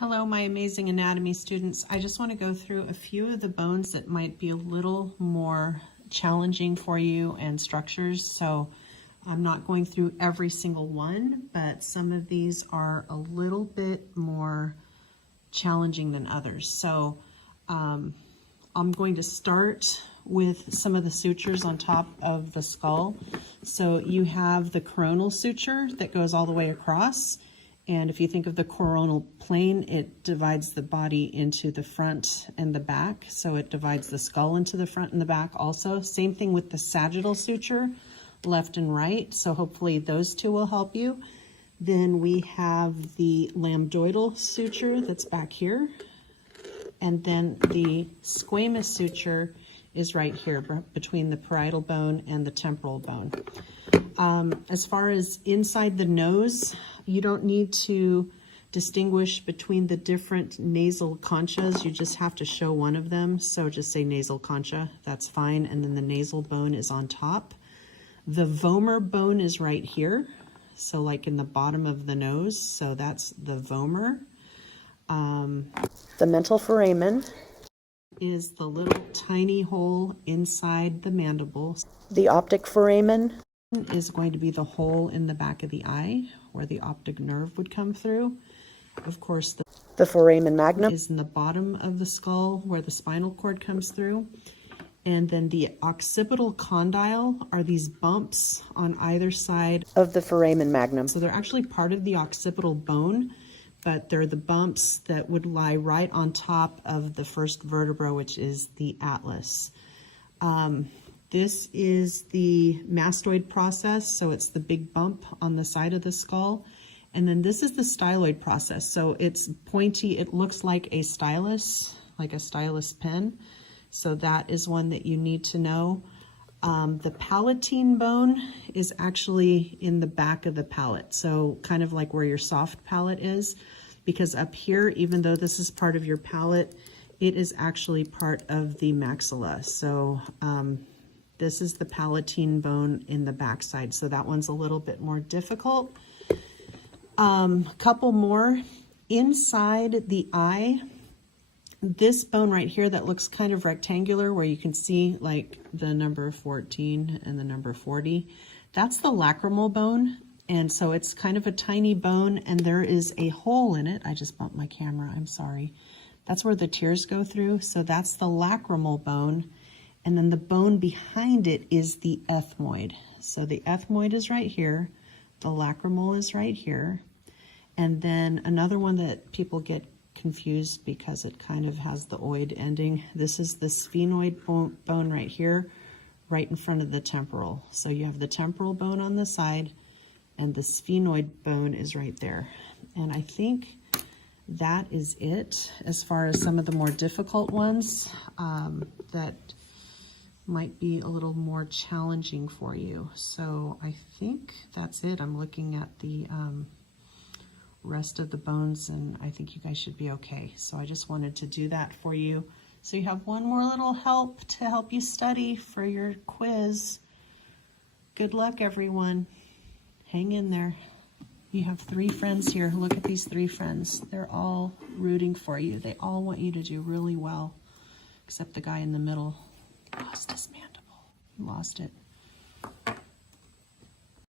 Hello, my amazing anatomy students. I just want to go through a few of the bones that might be a little more challenging for you and structures. So I'm not going through every single one, but some of these are a little bit more challenging than others. So I'm going to start with some of the sutures on top of the skull. So you have the coronal suture that goes all the way across. And if you think of the coronal plane, it divides the body into the front and the back. So it divides the skull into the front and the back also. Same thing with the sagittal suture, left and right. So hopefully those two will help you. Then we have the lambdoidal suture that's back here. And then the squamous suture is right here between the parietal bone and the temporal bone. As far as inside the nose, you don't need to distinguish between the different nasal conchas. You just have to show one of them. So just say nasal concha, that's fine. And then the nasal bone is on top. The vomer bone is right here. So like in the bottom of the nose. So that's the vomer. The mental foramen is the little tiny hole inside the mandible. The optic foramen is going to be the hole in the back of the eye where the optic nerve would come through. Of course, the foramen magnum is in the bottom of the skull where the spinal cord comes through. And then the occipital condyle are these bumps on either side of the foramen magnum. So they're actually part of the occipital bone, but they're the bumps that would lie right on top of the first vertebra, which is the atlas. This is the mastoid process, so it's the big bump on the side of the skull. And then this is the styloid process, so it's pointy, it looks like a stylus pen. So that is one that you need to know. The palatine bone is actually in the back of the palate, so kind of like where your soft palate is, because up here, even though this is part of your palate, it is actually part of the maxilla. So this is the palatine bone in the backside, so that one's a little bit more difficult. Couple more. Inside the eye, this bone right here that looks kind of rectangular where you can see like the number 14 and the number 40, that's the lacrimal bone. And so it's kind of a tiny bone and there is a hole in it. I just bumped my camera, I'm sorry. That's where the tears go through. So that's the lacrimal bone. And then the bone behind it is the ethmoid. So the ethmoid is right here. The lacrimal is right here. And then another one that people get confused because it kind of has the oid ending. This is the sphenoid bone right here, right in front of the temporal. So you have the temporal bone on the side and the sphenoid bone is right there. And I think that is it as far as some of the more difficult ones that might be a little more challenging for you. So I think that's it. I'm looking at the rest of the bones and I think you guys should be okay. So I just wanted to do that for you. So you have one more little help to help you study for your quiz. Good luck, everyone. Hang in there. You have 3 friends here. Look at these 3 friends. They're all rooting for you. They all want you to do really well, except the guy in the middle lost his mandible. He lost it.